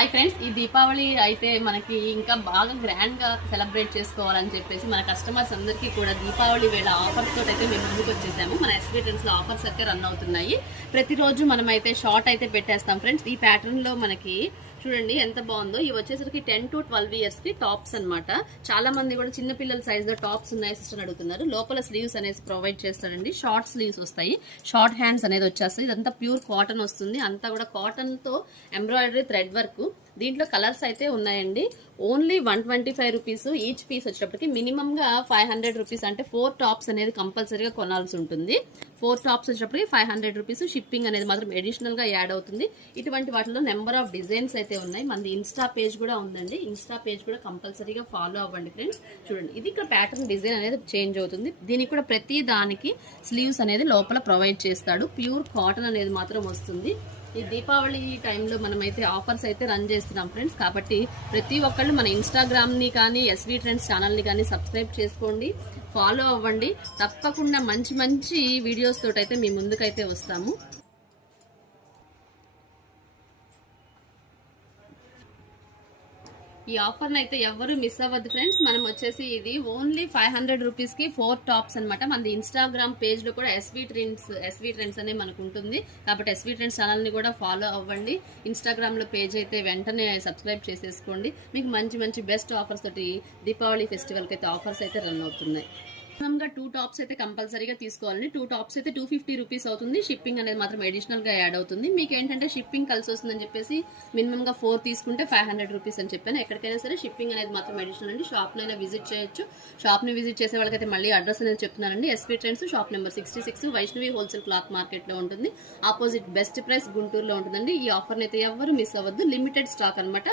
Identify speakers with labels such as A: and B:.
A: I friends ఈ దీపావళి అయితే మనకి ఇంకా బాగా గ్రాండ్గా సెలబ్రేట్ చేసుకోవాలని చెప్పేసి మన కస్టమర్స్ అందరికీ కూడా దీపావళి వేళ ఆఫర్స్ తోటి అయితే మేము ముందుకు వచ్చేసాము. మన ఎస్బీ లో ఆఫర్స్ అయితే రన్ అవుతున్నాయి. ప్రతిరోజు మనం అయితే షార్ట్ అయితే పెట్టేస్తాం ఫ్రెండ్స్. ఈ ప్యాటర్న్లో మనకి చూడండి ఎంత బాగుందో. ఇవి వచ్చేసరికి టెన్ టు ట్వెల్వ్ ఇయర్స్కి టాప్స్ అన్నమాట. చాలా మంది కూడా చిన్న పిల్లల సైజ్లో టాప్స్ ఉన్నాయి సిస్టర్ అడుగుతున్నారు. లోపల స్లీవ్స్ అనేసి ప్రొవైడ్ చేస్తారండి. షార్ట్ స్లీవ్స్ వస్తాయి. షార్ట్ హ్యాండ్స్ అనేది వచ్చేస్తాయి. ఇదంతా ప్యూర్ కాటన్ వస్తుంది. అంతా కూడా కాటన్తో ఎంబ్రాయిడరీ థ్రెడ్ వర్క్ దీంట్లో కలర్స్ అయితే ఉన్నాయండి. Only one twenty five rupees each piece వచ్చేటప్పటికి మినిమంగా ఫైవ్ హండ్రెడ్ రూపీస్ అంటే ఫోర్ టాప్స్ అనేది కంపల్సరీగా కొనాల్సి ఉంటుంది. ఫోర్ టాప్స్ వచ్చేటప్పటికి ఫైవ్ హండ్రెడ్ రూపీస్ షిప్పింగ్ అనేది మాత్రం ఎడిషనల్గా యాడ్ అవుతుంది. ఇటువంటి వాటిలో నెంబర్ ఆఫ్ డిజైన్స్ అయితే ఉన్నాయి. మనది ఇన్స్టా పేజ్ కూడా ఉందండి. ఇన్స్టా పేజ్ కూడా కంపల్సరీగా ఫాలో అవ్వండి ఫ్రెండ్స్ చూడండి. ఇది ఇక్కడ ప్యాటర్న్ డిజైన్ అనేది చేంజ్ అవుతుంది. దీనికి కూడా ప్రతి దానికి స్లీవ్స్ అనేది లోపల ప్రొవైడ్ చేస్తాడు. ప్యూర్ కాటన్ అనేది మాత్రం వస్తుంది. ఈ దీపావళి టైంలో మనమైతే ఆఫర్స్ అయితే రన్ చేస్తున్నాం ఫ్రెండ్స్. కాబట్టి ప్రతి ఒక్కళ్ళు మన ఇన్స్టాగ్రామ్ని కానీ ఎస్వీ ట్రెండ్స్ ఛానల్ని కానీ సబ్స్క్రైబ్ చేసుకోండి ఫాలో అవ్వండి. తప్పకుండా మంచి మంచి వీడియోస్ తోటైతే మీ ముందుకైతే వస్తాము. ఈ ఆఫర్ అయితే ఎవరు మిస్ అవ్వద్దు ఫ్రెండ్స్. మనం వచ్చేసి ఇది ఓన్లీ ఫైవ్ హండ్రెడ్ రూపీస్కి ఫోర్ టాప్స్ అనమాట మనది ఇన్స్టాగ్రామ్ పేజ్లో కూడా ఎస్వీ ట్రెండ్స్ ఎస్వీ ట్రెండ్స్ అనే మనకు ఉంటుంది. కాబట్టి ఎస్వీ ట్రెండ్స్ ఛానల్ని కూడా ఫాలో అవ్వండి. ఇన్స్టాగ్రామ్లో పేజ్ అయితే వెంటనే సబ్స్క్రైబ్ చేసేసుకోండి. మీకు మంచి మంచి బెస్ట్ ఆఫర్స్ తోటి దీపావళి ఫెస్టివల్కి అయితే ఆఫర్స్ అయితే రన్ అవుతున్నాయి. గా టూ టాప్స్ అయితే కంపల్సరీగా తీసుకోవాలండి. టూ టాప్స్ అయితే టూ ఫిఫ్టీ రూపీస్ అవుతుంది. షిప్పింగ్ అనేది మాత్రం అడిషనల్గా యాడ్ అవుతుంది. మీకు ఏంటంటే షిప్పింగ్ కలిసి వస్తుందని చెప్పేసి మినిమం గా ఫోర్ తీసుకుంటే ఫైవ్ హండ్రెడ్ రూపీస్ అని చెప్పాను. ఎక్కడికైనా సరే షిప్పింగ్ అనేది మాత్రం అడిషనల్ అండి. షాప్లో విజిట్ చేయొచ్చు. షాప్ని విజిట్ చేసే వాళ్ళకైతే మళ్ళీ అడ్రస్ అనేది చెప్తున్నానండి. SP trends shop number sixty six Vaishnavi wholesale cloth మార్కెట్లో ఉంటుంది. ఆపోజిట్ బెస్ట్ ప్రైస్ గుంటూరులో ఉంటుందండి. ఈ ఆఫర్ అయితే ఎవరు మిస్ అవ్వద్దు. లిమిటెడ్ స్టాక్ అనమాట